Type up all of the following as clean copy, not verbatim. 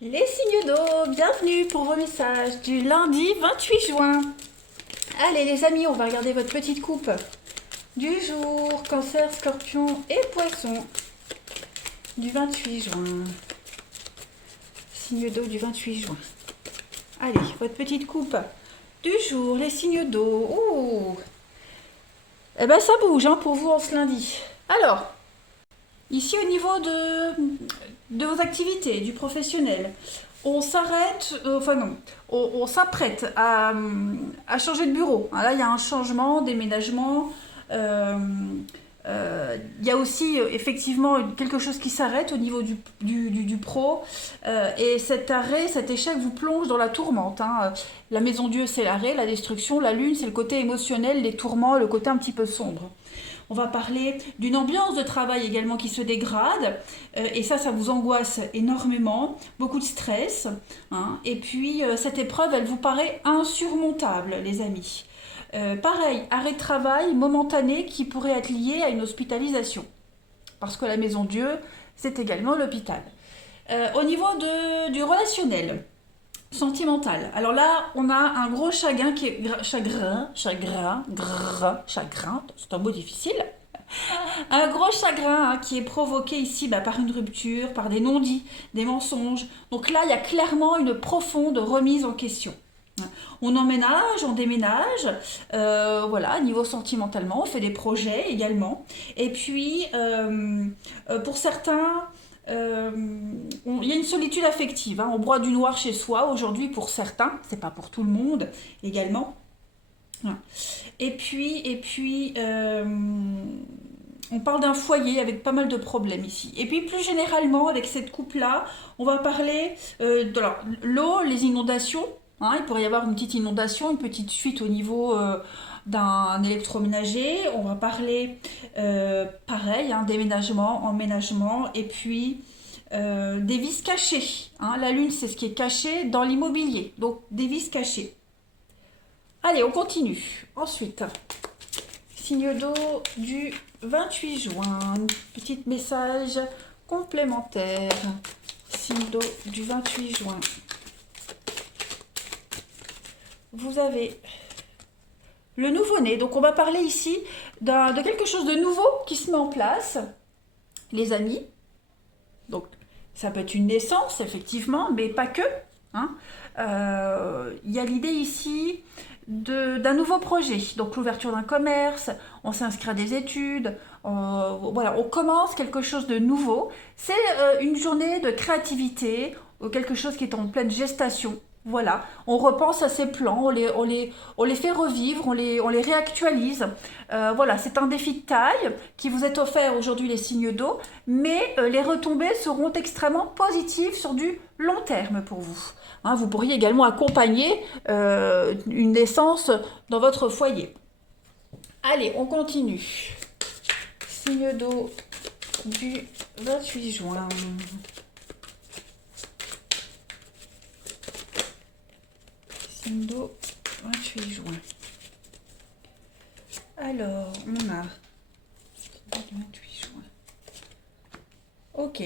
Les signes d'eau, bienvenue pour vos messages du lundi 28 juin. Allez les amis, on va regarder votre petite coupe du jour, Cancer, Scorpion et Poisson du 28 juin. Signe d'eau du 28 juin. Allez, votre petite coupe du jour, les signes d'eau. Ouh. Eh ben ça bouge hein, pour vous en ce lundi. Alors, ici au niveau de vos activités, du professionnel, on s'arrête, enfin non, on s'apprête à changer de bureau. Ah, là, il y a un changement, déménagement. euh, il y a aussi effectivement quelque chose qui s'arrête au niveau du pro. Et cet arrêt, cet échec vous plonge dans la tourmente, hein. La maison Dieu, c'est l'arrêt, la destruction. La lune, c'est le côté émotionnel, les tourments, le côté un petit peu sombre. On va parler d'une ambiance de travail également qui se dégrade. Et ça vous angoisse énormément. Beaucoup de stress, hein. Et puis, cette épreuve, elle vous paraît insurmontable, les amis. Pareil, arrêt de travail momentané qui pourrait être lié à une hospitalisation. Parce que la maison Dieu, c'est également l'hôpital. Au niveau du relationnel, sentimental. Alors là, on a un gros chagrin qui est chagrin, c'est un mot difficile. Un gros chagrin hein, qui est provoqué ici par une rupture, par des non-dits, des mensonges. Donc là, il y a clairement une profonde remise en question. On emménage, on déménage, voilà, niveau sentimentalement, on fait des projets également. Et puis, pour certains, il y a une solitude affective, hein. On broie du noir chez soi aujourd'hui pour certains, c'est pas pour tout le monde également. Voilà. Et puis, on parle d'un foyer avec pas mal de problèmes ici. Et puis plus généralement, avec cette coupe-là, on va parler de l'eau, les inondations. Hein, il pourrait y avoir une petite inondation, une petite fuite au niveau d'un électroménager. On va parler, pareil, hein, déménagement, emménagement, et puis des vices cachés. Hein. La lune, c'est ce qui est caché dans l'immobilier. Donc des vices cachés. Allez, on continue. Ensuite, signe d'eau du 28 juin. Petit message complémentaire. Signe d'eau du 28 juin. Vous avez le nouveau-né. Donc on va parler ici de quelque chose de nouveau qui se met en place, les amis. Donc ça peut être une naissance, effectivement, mais pas que. Hein. Il y a l'idée ici d'un nouveau projet. Donc l'ouverture d'un commerce, on s'inscrit à des études, voilà, on commence quelque chose de nouveau. C'est une journée de créativité, quelque chose qui est en pleine gestation. Voilà, on repense à ses plans, on les fait revivre, on les réactualise. Voilà, c'est un défi de taille qui vous est offert aujourd'hui les signes d'eau, mais les retombées seront extrêmement positives sur du long terme pour vous. Hein, vous pourriez également accompagner une naissance dans votre foyer. Allez, on continue. Signe d'eau du 28 juin. Signe d'eau 28 juin. Alors, on a 28 juin. Ok.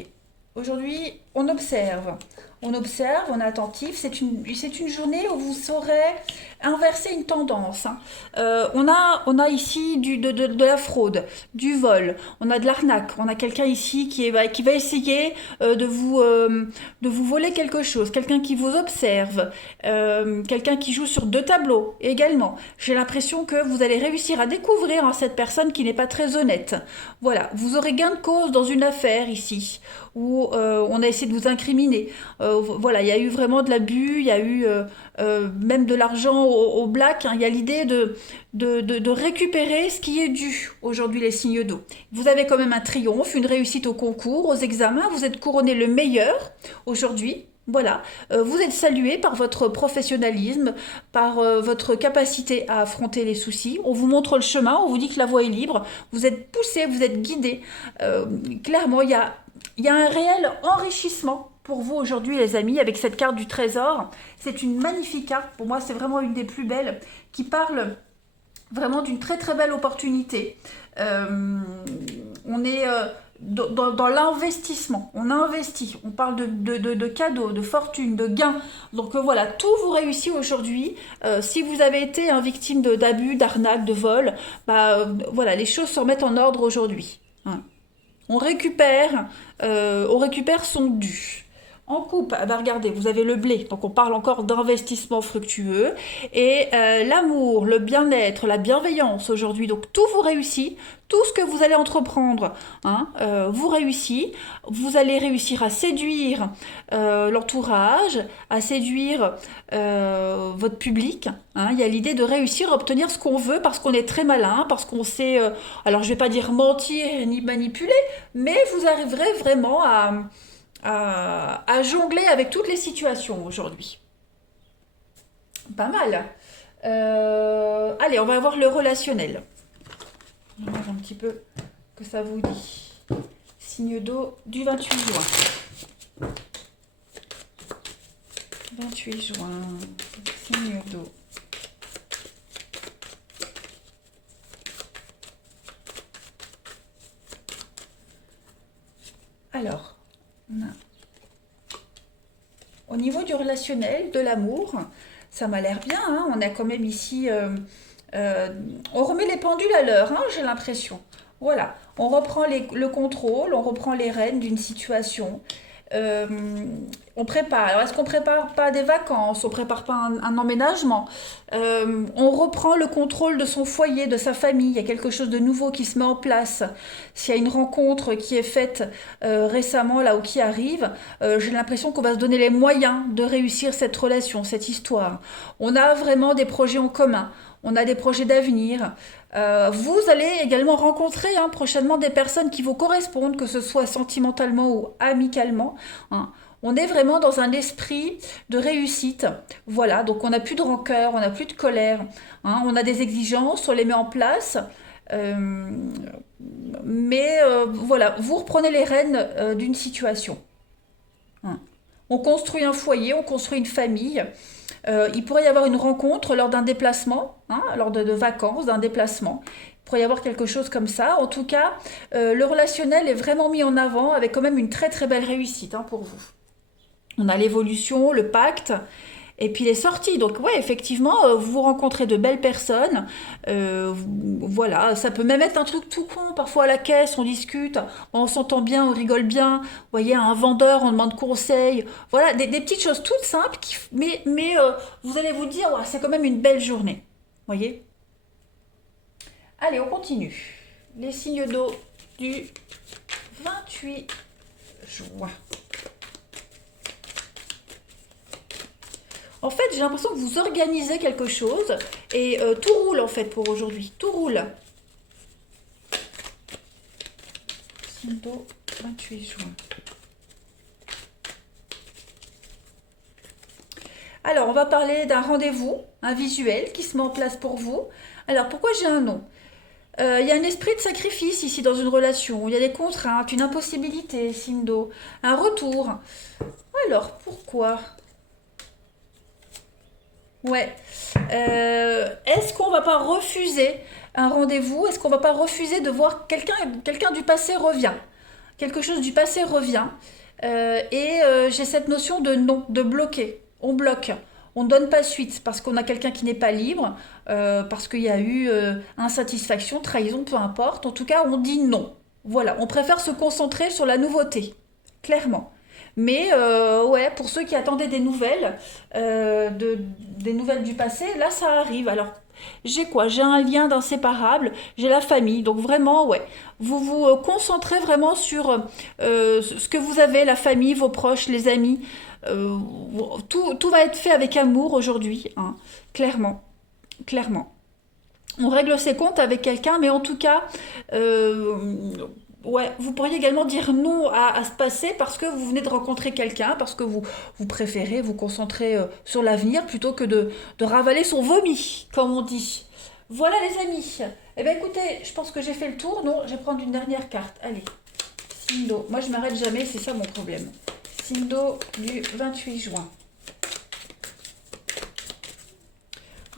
Aujourd'hui, on observe. On observe, on est attentif. C'est une journée où vous saurez inverser une tendance. Hein. On a ici de la fraude, du vol, on a de l'arnaque. On a quelqu'un ici qui va essayer de vous voler quelque chose. Quelqu'un qui vous observe. Quelqu'un qui joue sur deux tableaux également. J'ai l'impression que vous allez réussir à découvrir hein, cette personne qui n'est pas très honnête. Voilà, vous aurez gain de cause dans une affaire ici où on a essayé de vous incriminer. Voilà, il y a eu vraiment de l'abus, il y a eu même de l'argent au black. Hein. Il y a l'idée de récupérer ce qui est dû aujourd'hui les signes d'eau. Vous avez quand même un triomphe, une réussite au concours, aux examens. Vous êtes couronné le meilleur aujourd'hui. Voilà, vous êtes salué par votre professionnalisme, par votre capacité à affronter les soucis. On vous montre le chemin, on vous dit que la voie est libre. Vous êtes poussé, vous êtes guidé. Clairement, il y a un réel enrichissement pour vous aujourd'hui les amis avec cette carte du trésor. C'est une magnifique carte, pour moi c'est vraiment une des plus belles qui parle vraiment d'une très très belle opportunité. On est dans l'investissement. On investit, on parle de cadeaux, de fortune, de gains. Donc voilà, tout vous réussit aujourd'hui. Si vous avez été victime d'abus, d'arnaques, de vols, voilà, les choses se remettent en ordre aujourd'hui. Hein. On récupère son dû. En coupe, regardez, vous avez le blé, donc on parle encore d'investissement fructueux. Et l'amour, le bien-être, la bienveillance aujourd'hui, donc tout vous réussit, tout ce que vous allez entreprendre hein, vous réussit. Vous allez réussir à séduire l'entourage, à séduire votre public. Hein. Il y a l'idée de réussir à obtenir ce qu'on veut parce qu'on est très malin, parce qu'on sait, alors je vais pas dire mentir ni manipuler, mais vous arriverez vraiment à jongler avec toutes les situations aujourd'hui. Pas mal. Allez, on va voir le relationnel. On va voir un petit peu que ça vous dit. Signe d'eau du 28 juin. 28 juin. Signe d'eau. Alors, au niveau du relationnel, de l'amour, ça m'a l'air bien. Hein. On a quand même ici... on remet les pendules à l'heure, hein, j'ai l'impression. Voilà, on reprend le contrôle, on reprend les rênes d'une situation. Euh, on prépare. Alors, est-ce qu'on prépare pas des vacances? On prépare pas un emménagement? On reprend le contrôle de son foyer, de sa famille. Il y a quelque chose de nouveau qui se met en place. S'il y a une rencontre qui est faite récemment, là, ou qui arrive, j'ai l'impression qu'on va se donner les moyens de réussir cette relation, cette histoire. On a vraiment des projets en commun. On a des projets d'avenir. Vous allez également rencontrer hein, prochainement des personnes qui vous correspondent, que ce soit sentimentalement ou amicalement. Hein. On est vraiment dans un esprit de réussite. Voilà, donc on n'a plus de rancœur, on n'a plus de colère. Hein. On a des exigences, on les met en place. Euh, mais voilà, vous reprenez les rênes d'une situation. Hein. On construit un foyer, on construit une famille. Il pourrait y avoir une rencontre lors d'un déplacement, hein, lors de vacances, d'un déplacement. Il pourrait y avoir quelque chose comme ça. En tout cas, le relationnel est vraiment mis en avant avec quand même une très très belle réussite hein, pour vous. On a l'évolution, le pacte. Et puis les sorties, donc ouais, effectivement, vous rencontrez de belles personnes, voilà, ça peut même être un truc tout con, parfois à la caisse, on discute, on s'entend bien, on rigole bien, vous voyez, un vendeur, on demande conseil, voilà, des petites choses toutes simples, mais vous allez vous dire, ouais, c'est quand même une belle journée, vous voyez. Allez, on continue. Les signes d'eau du 28 juin. En fait, j'ai l'impression que vous organisez quelque chose et tout roule en fait pour aujourd'hui. Tout roule. Sindo, 28 juin. Alors, on va parler d'un rendez-vous, un visuel qui se met en place pour vous. Alors, pourquoi j'ai un nom? Il y a un esprit de sacrifice ici dans une relation. Il y a des contraintes, une impossibilité, Sindo. Un retour. Alors, pourquoi? Ouais. Est-ce qu'on va pas refuser un rendez-vous? Est-ce qu'on va pas refuser de voir quelqu'un du passé revient? Quelque chose du passé revient. J'ai cette notion de non, de bloquer. On bloque. On ne donne pas suite parce qu'on a quelqu'un qui n'est pas libre, parce qu'il y a eu insatisfaction, trahison, peu importe. En tout cas, on dit non. Voilà, on préfère se concentrer sur la nouveauté, clairement. Mais ouais, pour ceux qui attendaient des nouvelles, des nouvelles du passé, là ça arrive. Alors, j'ai quoi? J'ai un lien d'inséparable, j'ai la famille. Donc vraiment, ouais, vous vous concentrez vraiment sur ce que vous avez, la famille, vos proches, les amis. Euh, tout va être fait avec amour aujourd'hui, hein, clairement, clairement. On règle ses comptes avec quelqu'un, mais en tout cas, ouais, vous pourriez également dire non à ce passé parce que vous venez de rencontrer quelqu'un, parce que vous préférez vous concentrer sur l'avenir plutôt que de ravaler son vomi, comme on dit. Voilà les amis. Eh bien écoutez, je pense que j'ai fait le tour. Non, je vais prendre une dernière carte. Allez, Sindo. Moi je m'arrête jamais, c'est ça mon problème. Sindo du 28 juin.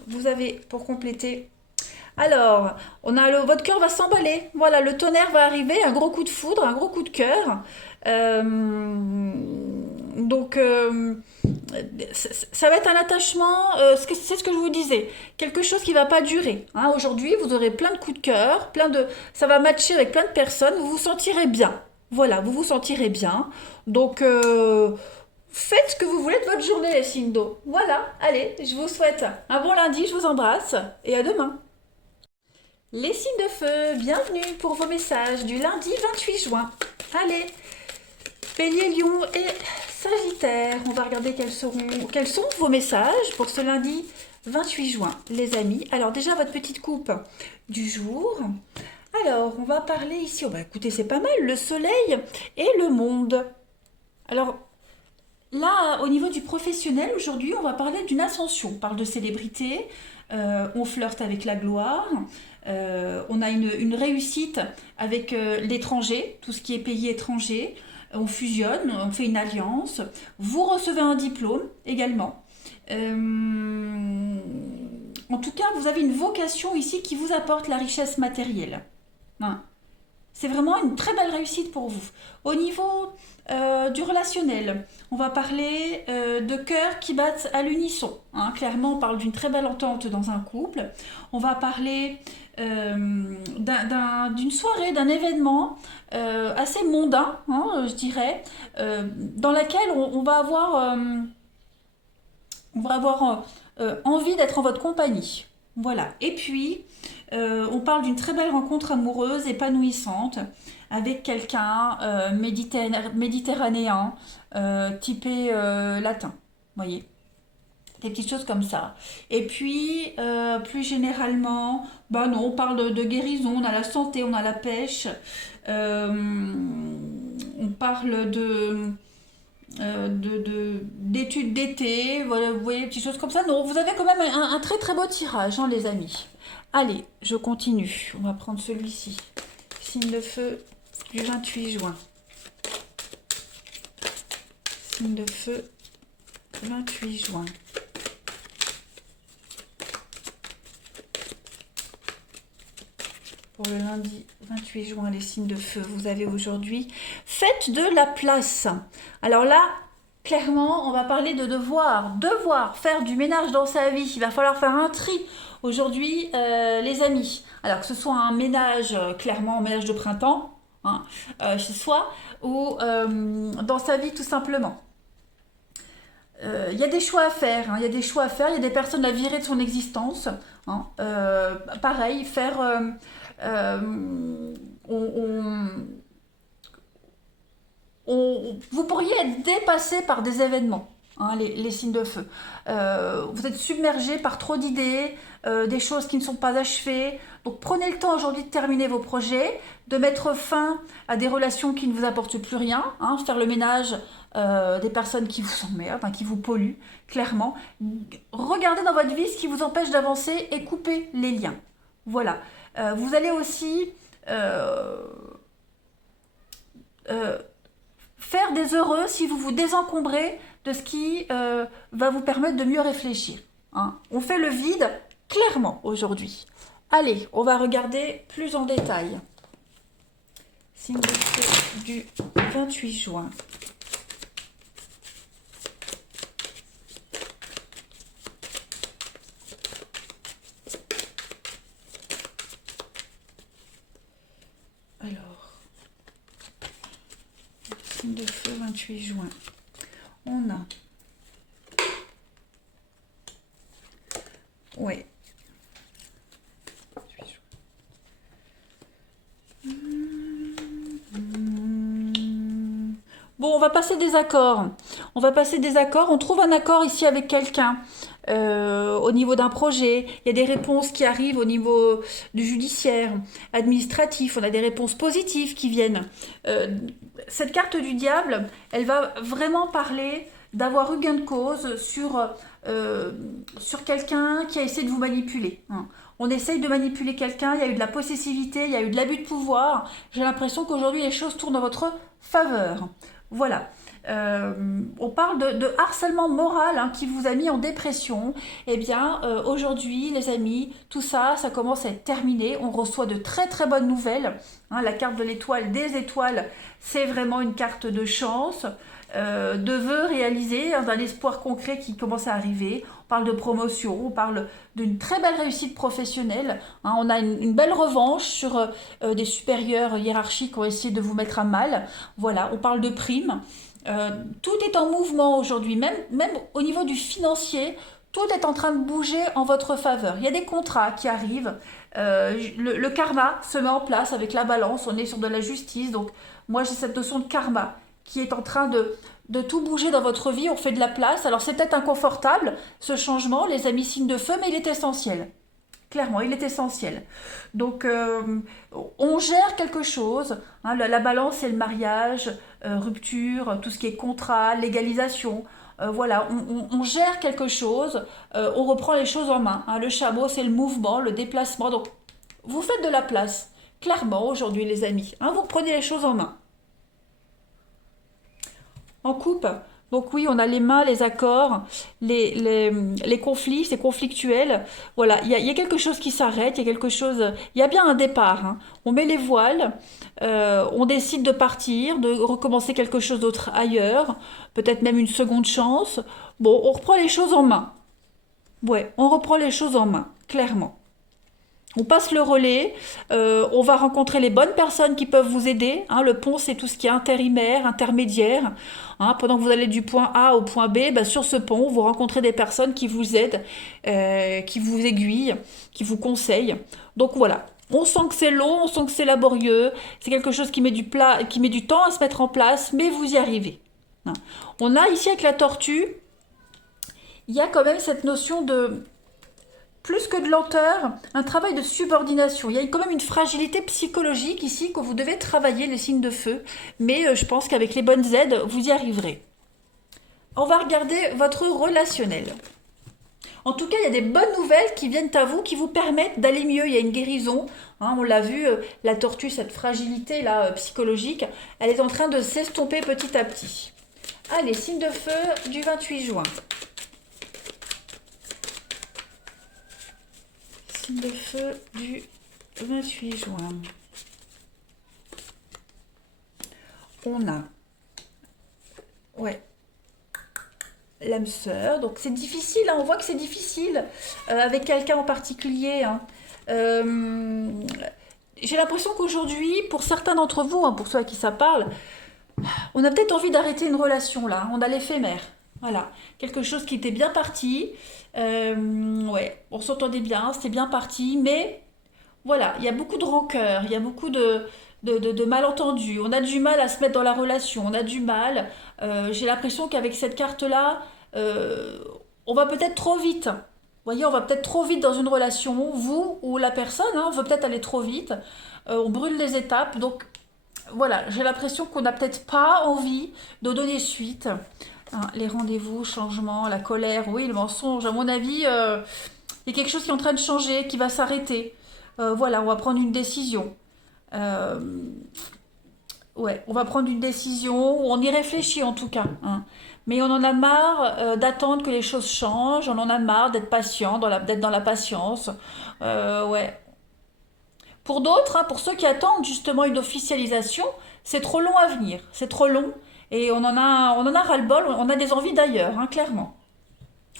Vous avez pour compléter Alors, votre cœur va s'emballer. Voilà, le tonnerre va arriver, un gros coup de foudre, un gros coup de cœur. Euh, donc, ça va être un attachement, c'est ce que je vous disais, quelque chose qui va pas durer. Hein. Aujourd'hui, vous aurez plein de coups de cœur, ça va matcher avec plein de personnes, vous vous sentirez bien. Voilà, vous vous sentirez bien. Donc, faites ce que vous voulez de votre journée, les signes d'eau. Voilà, allez, je vous souhaite un bon lundi, je vous embrasse et à demain. Les signes de feu, bienvenue pour vos messages du lundi 28 juin. Allez, Bélier, Lion et Sagittaire, on va regarder quels sont vos messages pour ce lundi 28 juin, les amis. Alors déjà, votre petite coupe du jour. Alors, on va parler ici, oh bah écoutez, c'est pas mal, le soleil et le monde. Alors, là, au niveau du professionnel, aujourd'hui, on va parler d'une ascension. On parle de célébrité, on flirte avec la gloire, on a une réussite avec l'étranger, tout ce qui est pays étranger. On fusionne, on fait une alliance. Vous recevez un diplôme également. En tout cas, vous avez une vocation ici qui vous apporte la richesse matérielle. Hein. C'est vraiment une très belle réussite pour vous. Au niveau du relationnel, on va parler de cœurs qui battent à l'unisson. Hein. Clairement, on parle d'une très belle entente dans un couple. On va parler d'une soirée, d'un événement assez mondain, hein, je dirais, dans laquelle on va avoir envie d'être en votre compagnie. Voilà. Et puis, on parle d'une très belle rencontre amoureuse, épanouissante, avec quelqu'un méditerranéen, typé latin. Vous voyez, des petites choses comme ça. Et puis, plus généralement, bah non, on parle de guérison, on a la santé, on a la pêche, euh, on parle d'études d'été, voilà, vous voyez, des petites choses comme ça. Non, vous avez quand même un très très beau tirage, hein, les amis. Allez, je continue. On va prendre celui-ci. Signe de feu du 28 juin. Signe de feu 28 juin. Pour le lundi 28 juin, les signes de feu, vous avez aujourd'hui faites de la place. Alors là, clairement, on va parler de devoir faire du ménage dans sa vie. Il va falloir faire un tri aujourd'hui, les amis. Alors que ce soit un ménage, clairement, un ménage de printemps, hein, chez soi, ou dans sa vie tout simplement. Il y a des choix à faire, hein, il y a des choix à faire, il y a des personnes à virer de son existence. Hein, pareil, faire... euh, on, vous pourriez être dépassé par des événements, hein, les signes de feu. Vous êtes submergé par trop d'idées, des choses qui ne sont pas achevées. Donc prenez le temps aujourd'hui de terminer vos projets, de mettre fin à des relations qui ne vous apportent plus rien, hein, faire le ménage des personnes qui vous emmerdent, hein, qui vous polluent, clairement. Regardez dans votre vie ce qui vous empêche d'avancer et coupez les liens. Voilà. Vous allez aussi euh, faire des heureux si vous vous désencombrez de ce qui va vous permettre de mieux réfléchir. Hein. On fait le vide clairement aujourd'hui. Allez, on va regarder plus en détail. Signe de feu du 28 juin. Alors, signe de feu 28 juin. On a... Ouais. Bon, on va passer des accords. On va passer des accords. On trouve un accord ici avec quelqu'un au niveau d'un projet. Il y a des réponses qui arrivent au niveau du judiciaire, administratif. On a des réponses positives qui viennent. Cette carte du diable, elle va vraiment parler d'avoir eu gain de cause sur quelqu'un qui a essayé de vous manipuler. Hein. On essaye de manipuler quelqu'un, il y a eu de la possessivité, il y a eu de l'abus de pouvoir. J'ai l'impression qu'aujourd'hui les choses tournent en votre faveur. Voilà. On parle de harcèlement moral hein, qui vous a mis en dépression. Eh bien, aujourd'hui, les amis, tout ça, ça commence à être terminé. On reçoit de très très bonnes nouvelles. Hein, la carte de l'étoile, des étoiles, c'est vraiment une carte de chance, de vœux réalisés, hein, d'un espoir concret qui commence à arriver. On parle de promotion, on parle d'une très belle réussite professionnelle. Hein, on a une belle revanche sur des supérieurs hiérarchiques qui ont essayé de vous mettre à mal. Voilà, on parle de primes. Tout est en mouvement aujourd'hui, même au niveau du financier, tout est en train de bouger en votre faveur. Il y a des contrats qui arrivent, le karma se met en place avec la balance, on est sur de la justice, donc moi j'ai cette notion de karma qui est en train de tout bouger dans votre vie, on fait de la place. Alors c'est peut-être inconfortable ce changement, les amis signes de feu, mais il est essentiel. Clairement, il est essentiel. Donc, on gère quelque chose. Hein, la balance, c'est le mariage, rupture, tout ce qui est contrat, légalisation. Voilà, on gère quelque chose, on reprend les choses en main. Hein. Le chameau, c'est le mouvement, le déplacement. Donc, vous faites de la place. Clairement, aujourd'hui, les amis. Hein, vous prenez les choses en main. En coupe. Donc oui, on a les mains, les accords, les conflits, c'est conflictuel. Voilà, il y a quelque chose qui s'arrête, il y a quelque chose, il y a bien un départ. Hein. On met les voiles, on décide de partir, de recommencer quelque chose d'autre ailleurs, peut-être même une seconde chance. Bon, on reprend les choses en main. Ouais, on reprend les choses en main, clairement. On passe le relais, on va rencontrer les bonnes personnes qui peuvent vous aider. Hein. Le pont, c'est tout ce qui est intérimaire, intermédiaire. Hein. Pendant que vous allez du point A au point B, bah, sur ce pont, vous rencontrez des personnes qui vous aident, qui vous aiguillent, qui vous conseillent. Donc voilà, on sent que c'est long, on sent que c'est laborieux. C'est quelque chose qui met du temps à se mettre en place, mais vous y arrivez. Hein. On a ici avec la tortue, il y a quand même cette notion de plus que de lenteur, un travail de subordination. Il y a quand même une fragilité psychologique ici que vous devez travailler, les signes de feu. Mais je pense qu'avec les bonnes aides, vous y arriverez. On va regarder votre relationnel. En tout cas, il y a des bonnes nouvelles qui viennent à vous, qui vous permettent d'aller mieux. Il y a une guérison. Hein, on l'a vu, la tortue, cette fragilité là psychologique, elle est en train de s'estomper petit à petit. Allez, signe de feu du 28 juin. Signe de feu du 28 juin. On a, ouais, l'âme sœur. Donc c'est difficile, hein, on voit que c'est difficile avec quelqu'un en particulier. Hein. J'ai l'impression qu'aujourd'hui, pour certains d'entre vous, hein, pour ceux à qui ça parle, on a peut-être envie d'arrêter une relation là. On a l'éphémère. Voilà, quelque chose qui était bien parti. Ouais, on s'entendait bien, c'était bien parti, mais voilà, il y a beaucoup de rancœur, il y a beaucoup de malentendus. On a du mal à se mettre dans la relation, on a du mal. J'ai l'impression qu'avec cette carte-là, on va peut-être trop vite. Vous voyez, on va peut-être trop vite dans une relation, vous ou la personne, hein, on veut peut-être aller trop vite. On brûle les étapes, donc voilà, j'ai l'impression qu'on n'a peut-être pas envie de donner suite. Hein, les rendez-vous, changements, la colère, oui, le mensonge. À mon avis, il y a quelque chose qui est en train de changer, qui va s'arrêter. Voilà, on va prendre une décision. Euh, ouais, on va prendre une décision, on y réfléchit en tout cas. Hein. Mais on en a marre d'attendre que les choses changent, on en a marre d'être patient, d'être dans la patience. Ouais. Pour d'autres, hein, pour ceux qui attendent justement une officialisation, c'est trop long à venir, c'est trop long. Et on en a ras-le-bol, on a des envies d'ailleurs, hein, clairement.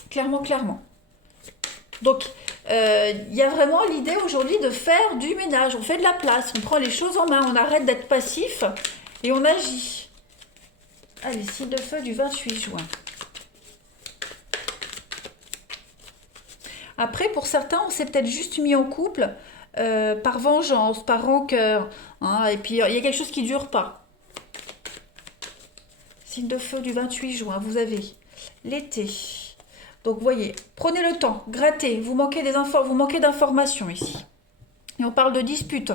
Clairement, clairement. Donc, il y a vraiment l'idée aujourd'hui de faire du ménage. On fait de la place, on prend les choses en main, on arrête d'être passif et on agit. Allez, signe de feu du 28 juin. Après, pour certains, on s'est peut-être juste mis en couple par vengeance, par rancœur. Hein, et puis, il y a quelque chose qui ne dure pas. Signe de feu du 28 juin, vous avez l'été. Donc, voyez, prenez le temps, grattez. Vous manquez d'informations ici. Et on parle de dispute.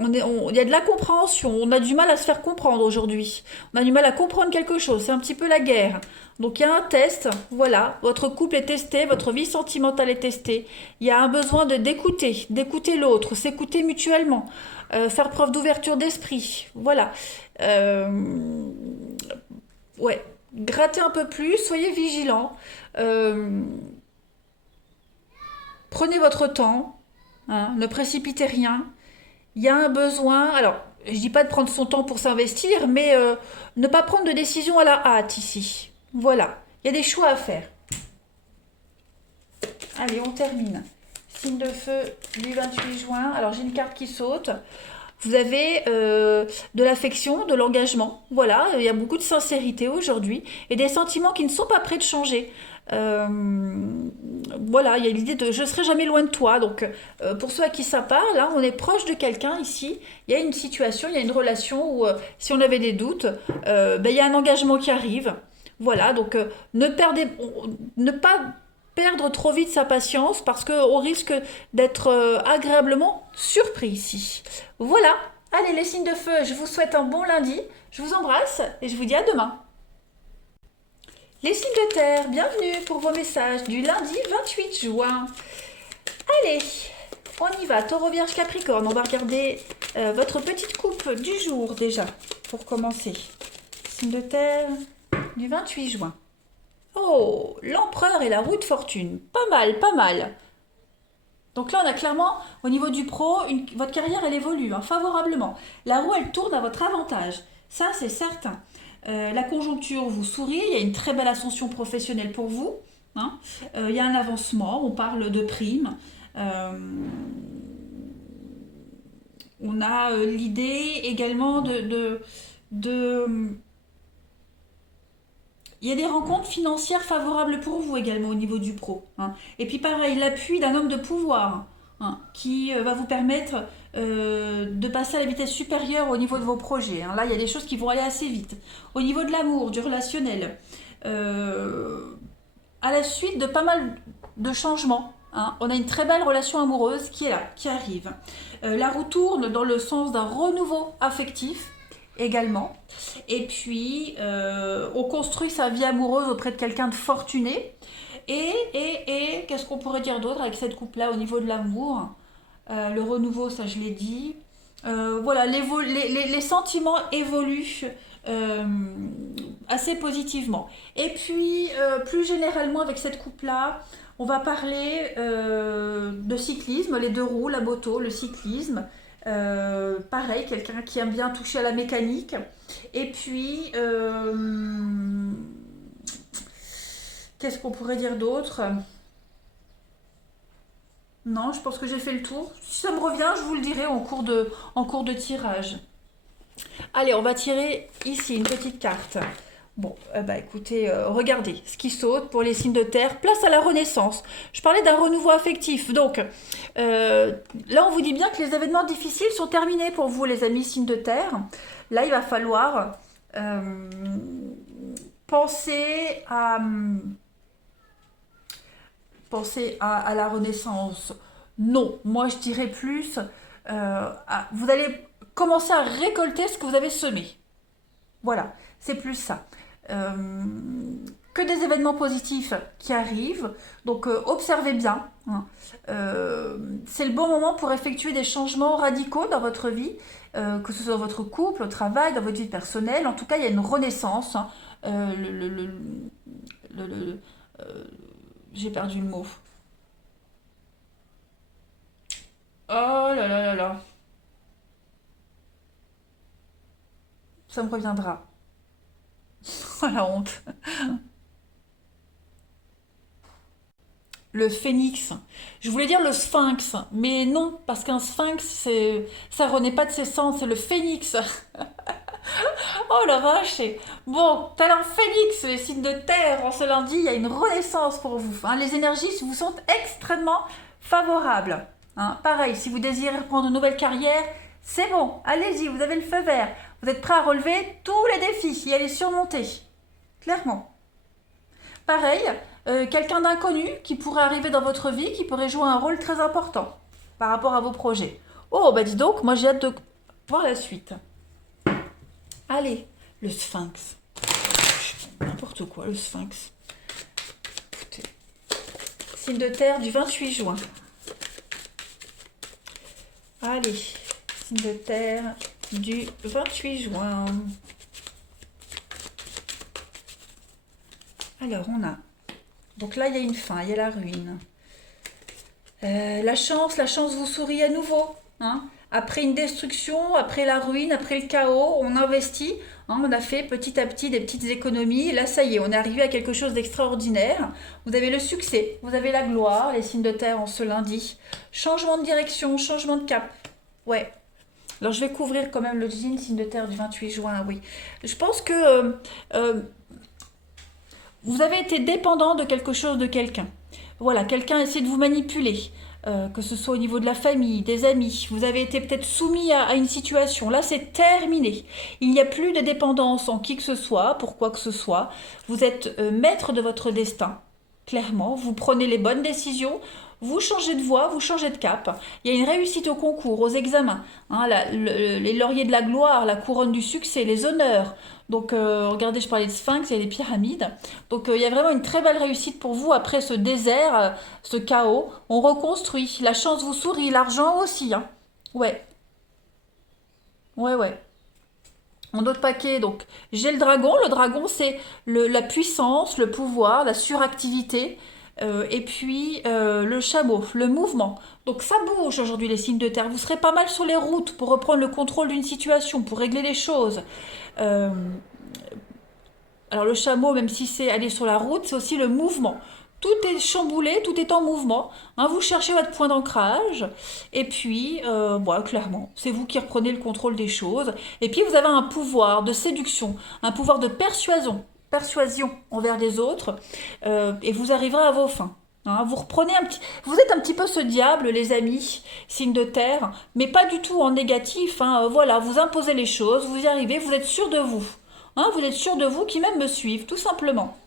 il y a de la compréhension. On a du mal à se faire comprendre aujourd'hui. On a du mal à comprendre quelque chose. C'est un petit peu la guerre. Donc il y a un test. Voilà, votre couple est testé, votre vie sentimentale est testée. Il y a un besoin d'écouter l'autre, s'écouter mutuellement, faire preuve d'ouverture d'esprit. Voilà. Euh, ouais. Grattez un peu plus, soyez vigilants. Euh, Prenez votre temps, hein, ne précipitez rien. Il y a un besoin, alors je dis pas de prendre son temps pour s'investir, mais ne pas prendre de décision à la hâte ici. Voilà, il y a des choix à faire. Allez, on termine. Signe de feu du 28 juin. Alors j'ai une carte qui saute. Vous avez de l'affection, de l'engagement. Voilà, il y a beaucoup de sincérité aujourd'hui et des sentiments qui ne sont pas prêts de changer. Euh, voilà, il y a l'idée de je serai jamais loin de toi. Donc, pour ceux à qui ça parle, là, on est proche de quelqu'un ici. Il y a une situation, il y a une relation où, si on avait des doutes, ben, il y a un engagement qui arrive. Voilà, donc ne pas perdre trop vite sa patience parce qu'on risque d'être agréablement surpris ici. Voilà, allez les signes de feu, je vous souhaite un bon lundi, je vous embrasse et je vous dis à demain. Les signes de terre, bienvenue pour vos messages du lundi 28 juin. Allez, on y va, Taureau, Vierge, Capricorne, on va regarder votre petite coupe du jour déjà pour commencer. Signe de terre du 28 juin. Oh, l'empereur et la roue de fortune. Pas mal, pas mal. Donc là, on a clairement, au niveau du pro, votre carrière, elle évolue hein, favorablement. La roue, elle tourne à votre avantage. Ça, c'est certain. La conjoncture vous sourit. Il y a une très belle ascension professionnelle pour vous. Hein. Il y a un avancement. On parle de primes. Euh, on a l'idée également de il y a des rencontres financières favorables pour vous également au niveau du pro. Hein. Et puis pareil, l'appui d'un homme de pouvoir hein, qui va vous permettre de passer à la vitesse supérieure au niveau de vos projets. Hein. Là, il y a des choses qui vont aller assez vite. Au niveau de l'amour, du relationnel, à la suite de pas mal de changements. Hein, on a une très belle relation amoureuse qui est là, qui arrive. La roue tourne dans le sens d'un renouveau affectif également. Et puis, on construit sa vie amoureuse auprès de quelqu'un de fortuné. Et qu'est-ce qu'on pourrait dire d'autre avec cette coupe-là au niveau de l'amour. Le renouveau, ça je l'ai dit. Voilà, les sentiments évoluent euh, assez positivement. Et puis, plus généralement avec cette coupe-là, on va parler de cyclisme, les deux roues, la moto, le cyclisme. Pareil, quelqu'un qui aime bien toucher à la mécanique. Et puis, qu'est-ce qu'on pourrait dire d'autre? Non, je pense que j'ai fait le tour. Si ça me revient, je vous le dirai en cours de tirage. Allez, on va tirer ici une petite carte. Bon, bah écoutez, regardez ce qui saute pour les signes de terre. Place à la renaissance. Je parlais d'un renouveau affectif. Donc, là, on vous dit bien que les événements difficiles sont terminés pour vous, les amis signes de terre. Là, il va falloir penser à la renaissance. Non, moi, je dirais plus, vous allez commencer à récolter ce que vous avez semé. Voilà, c'est plus ça. Euh, que des événements positifs qui arrivent. Donc observez bien. Hein. C'est le bon moment pour effectuer des changements radicaux dans votre vie, que ce soit dans votre couple, au travail, dans votre vie personnelle. En tout cas, il y a une renaissance. Hein. Euh, le, le- le- euh, j'ai perdu le mot. Oh là là là là, ça me reviendra. Oh la honte. Le phénix. Je voulais dire le sphinx, mais non, parce qu'un sphinx, ça renaît pas de ses cendres, c'est le phénix. Oh la vache! Bon, tel un phénix, les signes de terre, en ce lundi, il y a une renaissance pour vous. Hein. Les énergies vous sont extrêmement favorables. Hein. Pareil, si vous désirez reprendre une nouvelle carrière, c'est bon, allez-y, vous avez le feu vert. Vous êtes prêt à relever tous les défis et à les surmonter. Clairement. Pareil, quelqu'un d'inconnu qui pourrait arriver dans votre vie, qui pourrait jouer un rôle très important par rapport à vos projets. Oh, bah dis donc, moi j'ai hâte voir la suite. Allez, le sphinx. N'importe quoi, le sphinx. Écoutez. Signe de terre du 28 juin. Allez, signe de terre du 28 juin. Alors, on a... Donc là, il y a une fin, il y a la ruine. La chance vous sourit à nouveau. Hein. Après une destruction, après la ruine, après le chaos, on investit. Hein, on a fait petit à petit des petites économies. Et là, ça y est, on est arrivé à quelque chose d'extraordinaire. Vous avez le succès, vous avez la gloire, les signes de terre en ce lundi. Changement de direction, changement de cap. Ouais. Alors, je vais couvrir quand même le signe de terre du 28 juin, oui. Je pense que vous avez été dépendant de quelque chose, de quelqu'un. Voilà, quelqu'un essaie de vous manipuler. Que ce soit au niveau de la famille, des amis, vous avez été peut-être soumis à une situation. Là, c'est terminé. Il n'y a plus de dépendance en qui que ce soit, pour quoi que ce soit. Vous êtes maître de votre destin, clairement. Vous prenez les bonnes décisions, vous changez de voie, vous changez de cap. Il y a une réussite au concours, aux examens. Hein, les lauriers de la gloire, la couronne du succès, les honneurs. Donc, regardez, je parlais de sphinx, il y a des pyramides. Donc, il y a vraiment une très belle réussite pour vous après ce désert, ce chaos. On reconstruit. La chance vous sourit, l'argent aussi. Hein. Ouais, ouais, ouais. En autre paquet, donc, j'ai le dragon. Le dragon, c'est la puissance, le pouvoir, la suractivité. Et puis, le chameau, le mouvement. Donc, ça bouge aujourd'hui, les signes de terre. Vous serez pas mal sur les routes pour reprendre le contrôle d'une situation, pour régler les choses. Euh, alors le chameau, même si c'est aller sur la route, c'est aussi le mouvement. Tout est chamboulé, tout est en mouvement. Hein, vous cherchez votre point d'ancrage. Et puis, bon, clairement, c'est vous qui reprenez le contrôle des choses. Et puis, vous avez un pouvoir de séduction, un pouvoir de persuasion envers les autres. Et vous arriverez à vos fins. Hein, vous reprenez vous êtes un petit peu ce diable, les amis, signe de terre, mais pas du tout en négatif. Hein, voilà, vous imposez les choses, vous y arrivez, vous êtes sûr de vous. Hein, vous êtes sûr de vous qui même me suivent, tout simplement.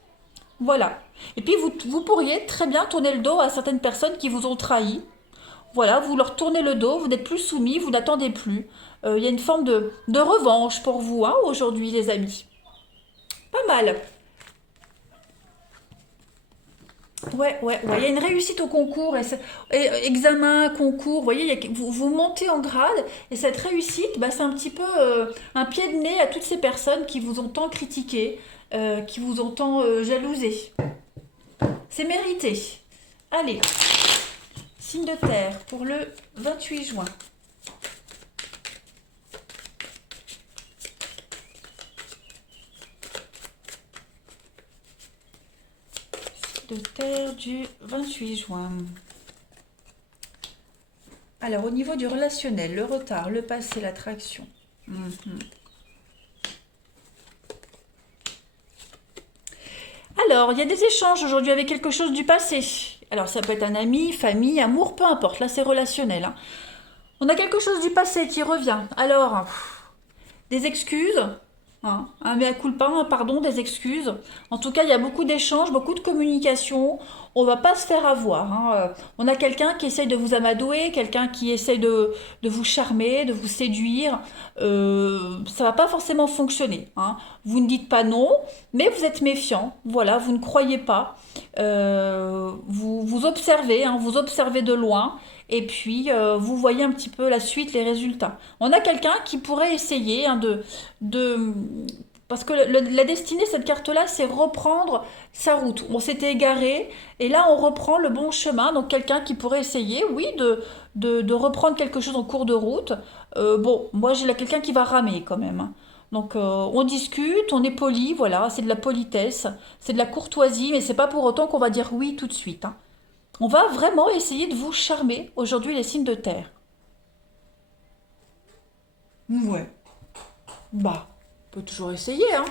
Voilà. Et puis vous pourriez très bien tourner le dos à certaines personnes qui vous ont trahi. Voilà, vous leur tournez le dos, vous n'êtes plus soumis, vous n'attendez plus. Il y a une forme de revanche pour vous hein, aujourd'hui, les amis. Pas mal. Ouais, ouais, ouais. Il y a une réussite au concours, examen, concours, vous voyez, vous montez en grade, et cette réussite, bah, c'est un petit peu un pied de nez à toutes ces personnes qui vous ont tant critiqué, qui vous ont tant jalousé. C'est mérité. Allez, signe de terre pour le 28 juin. Signe de terre du 28 juin. Alors, au niveau du relationnel, le retard, le passé, l'attraction. Alors, il y a des échanges aujourd'hui avec quelque chose du passé. Alors, ça peut être un ami, famille, amour, peu importe. Là, c'est relationnel. Hein. On a quelque chose du passé qui revient. Alors, des excuses. Hein, un mea culpa, un pardon, des excuses. En tout cas, il y a beaucoup d'échanges, beaucoup de communication. On va pas se faire avoir. Hein. On a quelqu'un qui essaye de vous amadouer, quelqu'un qui essaye de vous charmer, de vous séduire. Ça va pas forcément fonctionner. Hein. Vous ne dites pas non, mais vous êtes méfiant. Voilà, vous ne croyez pas. Vous observez, hein, vous observez de loin. Et puis, vous voyez un petit peu la suite, les résultats. On a quelqu'un qui pourrait essayer hein, de... Parce que la destinée, cette carte-là, c'est reprendre sa route. On s'était égaré et là, on reprend le bon chemin. Donc, quelqu'un qui pourrait essayer, oui, de reprendre quelque chose en cours de route. Bon, moi, j'ai là quelqu'un qui va ramer quand même. Hein. Donc, on discute, on est poli, voilà, c'est de la politesse, c'est de la courtoisie, mais c'est pas pour autant qu'on va dire oui tout de suite. Hein. On va vraiment essayer de vous charmer aujourd'hui les signes de terre. Ouais. Bah, on peut toujours essayer, hein.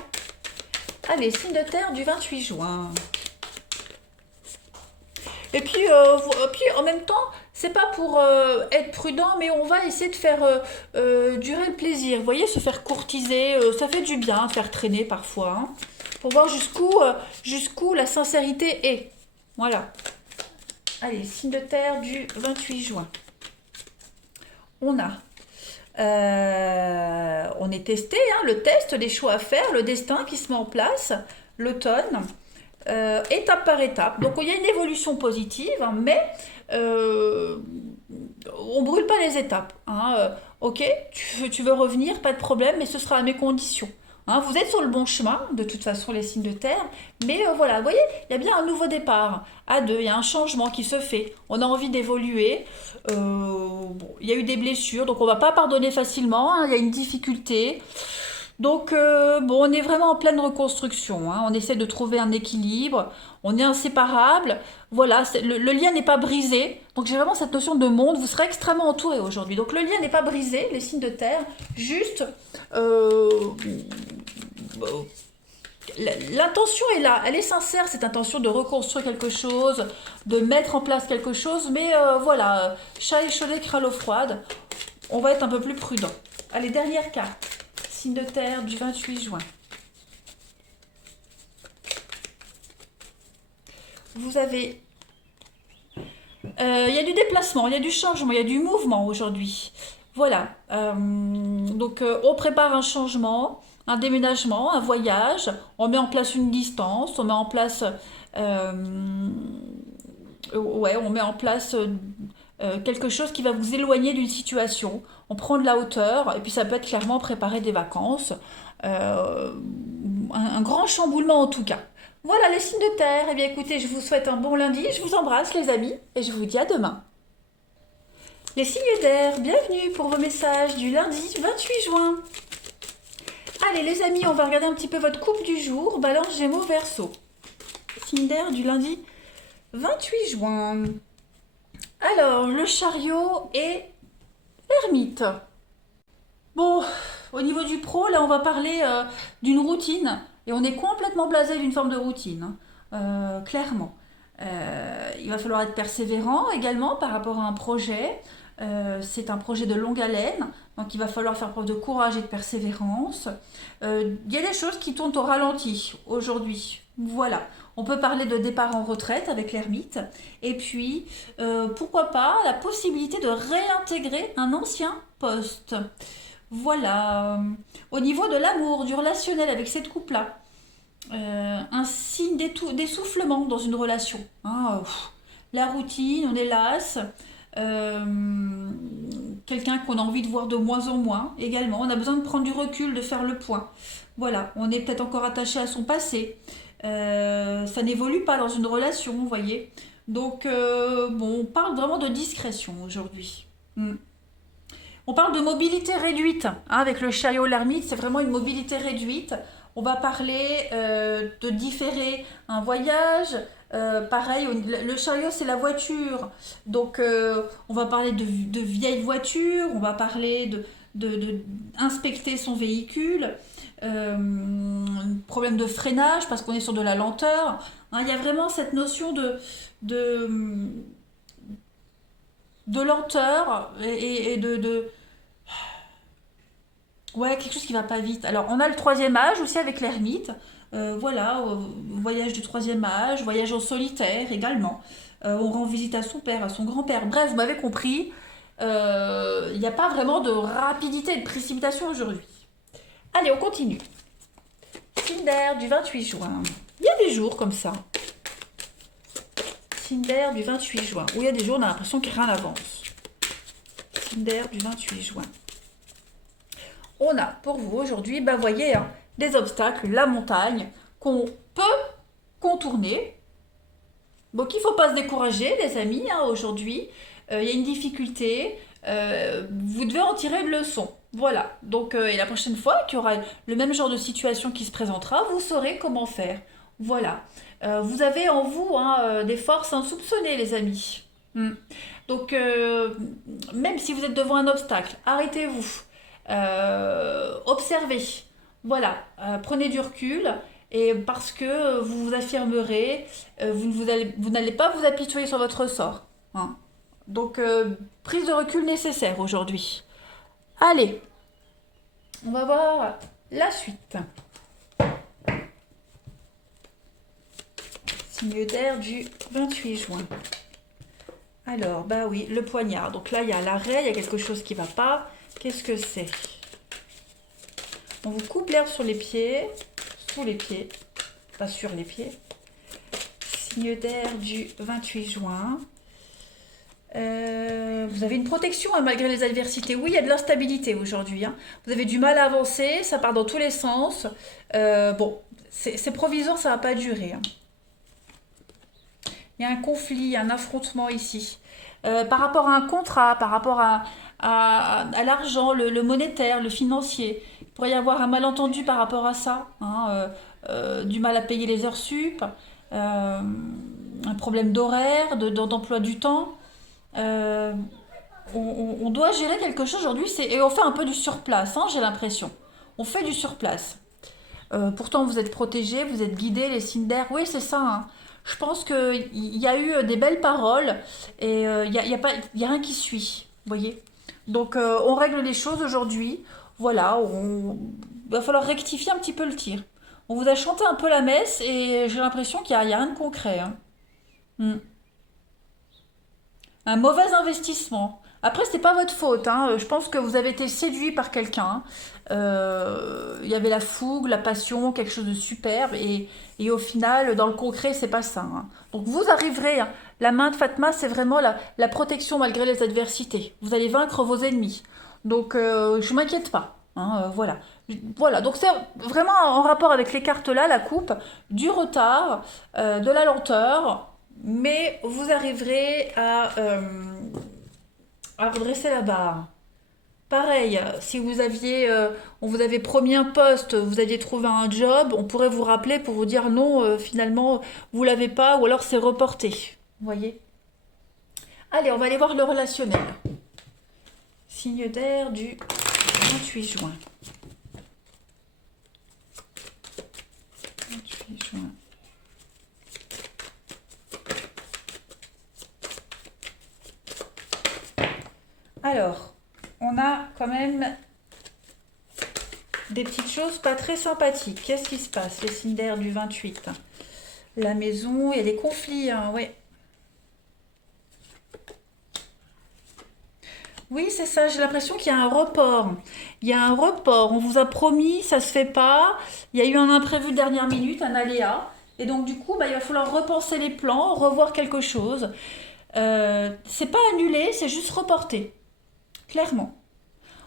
Allez, signe de terre du 28 juin. Et puis, en même temps, c'est pas pour être prudent, mais on va essayer de faire durer le plaisir. Vous voyez, se faire courtiser, ça fait du bien, de faire traîner parfois. Hein, pour voir jusqu'où la sincérité est. Voilà. Allez, signe de terre du 28 juin. On a On est testé, hein, le test, les choix à faire, le destin qui se met en place, l'automne, étape par étape. Donc il y a une évolution positive, hein, mais euh, on brûle pas les étapes. Hein. Ok, tu veux revenir, pas de problème, mais ce sera à mes conditions. Hein, vous êtes sur le bon chemin, de toute façon, les signes de terre. Mais voilà, vous voyez, il y a bien un nouveau départ. À deux, il y a un changement qui se fait. On a envie d'évoluer. Bon, il y a eu des blessures, donc on va pas pardonner facilement. Hein, il y a une difficulté. Donc, bon, on est vraiment en pleine reconstruction. Hein. On essaie de trouver un équilibre. On est inséparables. Voilà, le lien n'est pas brisé. Donc, j'ai vraiment cette notion de monde. Vous serez extrêmement entouré aujourd'hui. Donc, le lien n'est pas brisé, les signes de terre. Juste, euh, l'intention est là. Elle est sincère, cette intention de reconstruire quelque chose, de mettre en place quelque chose. Mais voilà, chat échaudé, craint l'eau froide. On va être un peu plus prudent. Allez, dernière carte. Signe de terre du 28 juin. Vous avez... Il y a du déplacement, il y a du changement, il y a du mouvement aujourd'hui. Voilà. Donc, on prépare un changement, un déménagement, un voyage. On met en place une distance, on met en place... euh, ouais, on met en place quelque chose qui va vous éloigner d'une situation. On prend de la hauteur, et puis ça peut être clairement préparer des vacances. Euh, un grand chamboulement en tout cas. Voilà les signes de terre. Eh bien écoutez, je vous souhaite un bon lundi, je vous embrasse les amis, et je vous dis à demain. Les signes d'air, bienvenue pour vos messages du lundi 28 juin. Allez les amis, on va regarder un petit peu votre coupe du jour, Balance, Gémeaux, Verseau. Signe d'air du lundi 28 juin. Alors, le chariot et l'ermite. Bon, au niveau du pro, là, on va parler d'une routine. Et on est complètement blasé d'une forme de routine, hein, clairement. Il va falloir être persévérant également par rapport à un projet. C'est un projet de longue haleine, donc il va falloir faire preuve de courage et de persévérance. Il y a des choses qui tournent au ralenti aujourd'hui. Voilà, on peut parler de départ en retraite avec l'ermite. Et puis, pourquoi pas la possibilité de réintégrer un ancien poste. Voilà. Au niveau de l'amour, du relationnel avec cette couple-là, un signe d'essoufflement dans une relation. Hein, la routine, on est las. Euh, Quelqu'un qu'on a envie de voir de moins en moins également. On a besoin de prendre du recul, de faire le point. Voilà, on est peut-être encore attaché à son passé. Ça n'évolue pas dans une relation, vous voyez. Donc, bon, on parle vraiment de discrétion aujourd'hui. Hmm. On parle de mobilité réduite, hein, avec le chariot l'ermite, c'est vraiment une mobilité réduite. On va parler de différer un voyage. Pareil, le chariot c'est la voiture, donc on va parler de vieilles voitures, on va parler inspecter son véhicule, problème de freinage parce qu'on est sur de la lenteur. Hein, il y a vraiment cette notion de, de lenteur et ouais, quelque chose qui va pas vite. Alors, on a le troisième âge aussi avec l'ermite. Voilà, voyage du troisième âge, voyage en solitaire également. On rend visite à son père, à son grand-père. Bref, vous m'avez compris. Il n'y a pas vraiment de rapidité et de précipitation aujourd'hui. Allez, on continue. Signe d'air du 28 juin. Il y a des jours comme ça. Signe d'air du 28 juin. Où il y a des jours, on a l'impression que rien n'avance. Signe d'air du 28 juin. On a pour vous aujourd'hui, bah voyez, hein, des obstacles, la montagne, qu'on peut contourner. Donc il ne faut pas se décourager, les amis, hein, aujourd'hui. Il y a une difficulté, vous devez en tirer une leçon. Voilà, donc et la prochaine fois qu'il y aura le même genre de situation qui se présentera, vous saurez comment faire. Voilà. Vous avez en vous hein, des forces insoupçonnées, les amis. Hmm. Donc, même si vous êtes devant un obstacle, arrêtez-vous. Observez. Voilà, prenez du recul et parce que vous vous affirmerez, vous n'allez pas vous apitoyer sur votre sort. Hein. Donc, prise de recul nécessaire aujourd'hui. Allez, on va voir la suite. Signe d'air du 28 juin. Alors, bah oui, le poignard. Donc là, il y a l'arrêt, il y a quelque chose qui ne va pas, Qu'est-ce que c'est? On vous coupe l'herbe sur les pieds, sous les pieds, pas sur les pieds. Signe d'air du 28 juin. Vous avez une protection hein, malgré les adversités. Oui, il y a de l'instabilité aujourd'hui. Hein. Vous avez du mal à avancer, ça part dans tous les sens. Bon, c'est provisoire, ça ne va pas durer. Hein. Il y a un conflit, un affrontement ici. Par rapport à un contrat, par rapport à l'argent, le monétaire, le financier. Il pourrait y avoir un malentendu par rapport à ça. Hein, du mal à payer les heures sup, un problème d'horaire, d'emploi du temps. Euh, on doit gérer quelque chose aujourd'hui et on fait un peu du surplace, hein, j'ai l'impression. On fait du surplace. Pourtant, vous êtes protégés, vous êtes guidés, les signes d'air. Oui, c'est ça. Hein. Je pense qu'il y a eu des belles paroles et il y a rien qui suit. Vous voyez? Donc, on règle les choses aujourd'hui. Voilà, il va falloir rectifier un petit peu le tir. On vous a chanté un peu la messe et j'ai l'impression qu'il y a rien de concret. Hein. Hmm. Un mauvais investissement. Après, c'est pas votre faute. Hein. Je pense que vous avez été séduit par quelqu'un. Il y avait la fougue, la passion, quelque chose de superbe. Et au final, dans le concret, c'est pas ça. Hein. Donc vous arriverez. Hein. La main de Fatma, c'est vraiment la protection malgré les adversités. Vous allez vaincre vos ennemis. Donc je m'inquiète pas. Hein, voilà. Voilà. Donc c'est vraiment en rapport avec les cartes là, la coupe, du retard, de la lenteur. Mais vous arriverez à redresser la barre. Pareil, si on vous avait promis un poste, vous aviez trouvé un job, on pourrait vous rappeler pour vous dire non, finalement, vous l'avez pas, ou alors c'est reporté. Vous voyez? Allez, on va aller voir le relationnel. Signe d'air du 28 juin. 28 juin. Alors, on a quand même des petites choses pas très sympathiques. Qu'est-ce qui se passe? Les signes d'air du 28. La maison, il y a des conflits, hein, ouais. Oui, c'est ça, j'ai l'impression qu'il y a un report. Il y a un report, on vous a promis, ça se fait pas. Il y a eu un imprévu de dernière minute, un aléa. Et donc du coup, il va falloir repenser les plans, revoir quelque chose. C'est pas annulé, c'est juste reporté. Clairement.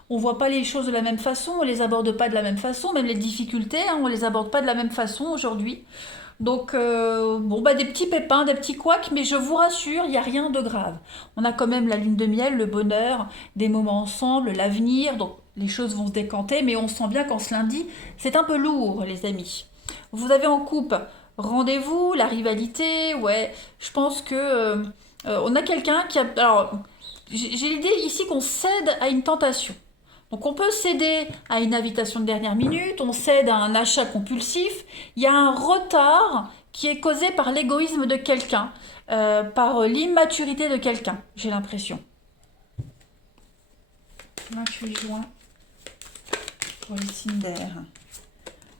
On voit pas les choses de la même façon, on les aborde pas de la même façon, même les difficultés, hein, on les aborde pas de la même façon aujourd'hui. Donc, bon, des petits pépins, des petits couacs, mais je vous rassure, il n'y a rien de grave. On a quand même la lune de miel, le bonheur, des moments ensemble, l'avenir, donc les choses vont se décanter, mais on sent bien qu'en ce lundi, c'est un peu lourd, les amis. Vous avez en coupe rendez-vous, la rivalité, ouais, je pense que on a quelqu'un qui a... Alors, j'ai l'idée ici qu'on cède à une tentation. Donc on peut céder à une invitation de dernière minute, on cède à un achat compulsif. Il y a un retard qui est causé par l'égoïsme de quelqu'un, par l'immaturité de quelqu'un, j'ai l'impression. 28 juin pour les signes d'air.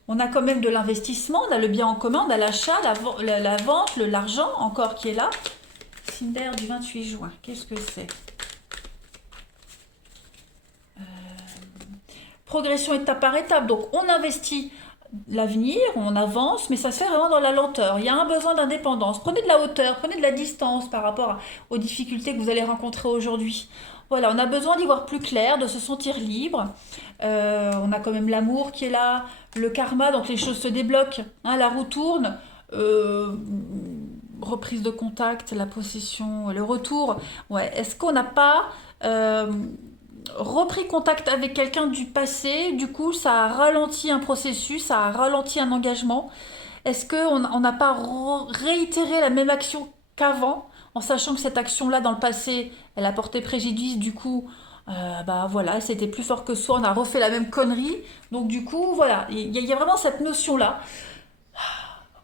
On a quand même de l'investissement, on a le bien en commun, on a l'achat, la vente, l'argent encore qui est là. Signe d'air du 28 juin, qu'est-ce que c'est? Progression étape par étape. Donc on investit l'avenir, on avance, mais ça se fait vraiment dans la lenteur. Il y a un besoin d'indépendance. Prenez de la hauteur, prenez de la distance par rapport aux difficultés que vous allez rencontrer aujourd'hui. Voilà, on a besoin d'y voir plus clair, de se sentir libre. On a quand même l'amour qui est là, le karma, donc les choses se débloquent. Hein, la roue tourne. Reprise de contact, la possession, le retour. Ouais, est-ce qu'on n'a pas repris contact avec quelqu'un du passé, du coup ça a ralenti un processus, ça a ralenti un engagement. Est-ce qu'on n'a pas réitéré la même action qu'avant, en sachant que cette action-là dans le passé, elle a porté préjudice, du coup, voilà, c'était plus fort que soi, on a refait la même connerie. Donc du coup, voilà, il y a vraiment cette notion-là.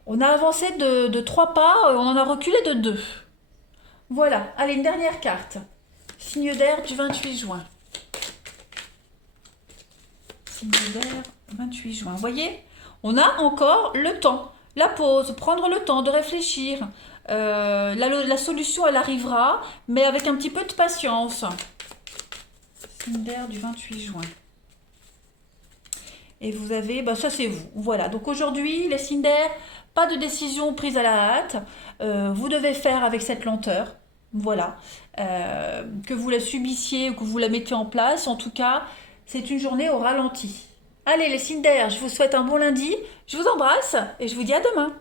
On a avancé de 3 pas, on en a reculé de 2. Voilà, allez, une dernière carte. Signe d'air du 28 juin. Signe d'air, 28 juin. Vous voyez, on a encore le temps, la pause, prendre le temps de réfléchir. La solution, elle arrivera, mais avec un petit peu de patience. Cinder du 28 juin. Et vous avez, bah ça c'est vous. Voilà, donc aujourd'hui, les Cinder, pas de décision prise à la hâte. Vous devez faire avec cette lenteur. Voilà. Que vous la subissiez ou que vous la mettez en place, en tout cas, c'est une journée au ralenti. Allez les Cinder, je vous souhaite un bon lundi. Je vous embrasse et je vous dis à demain.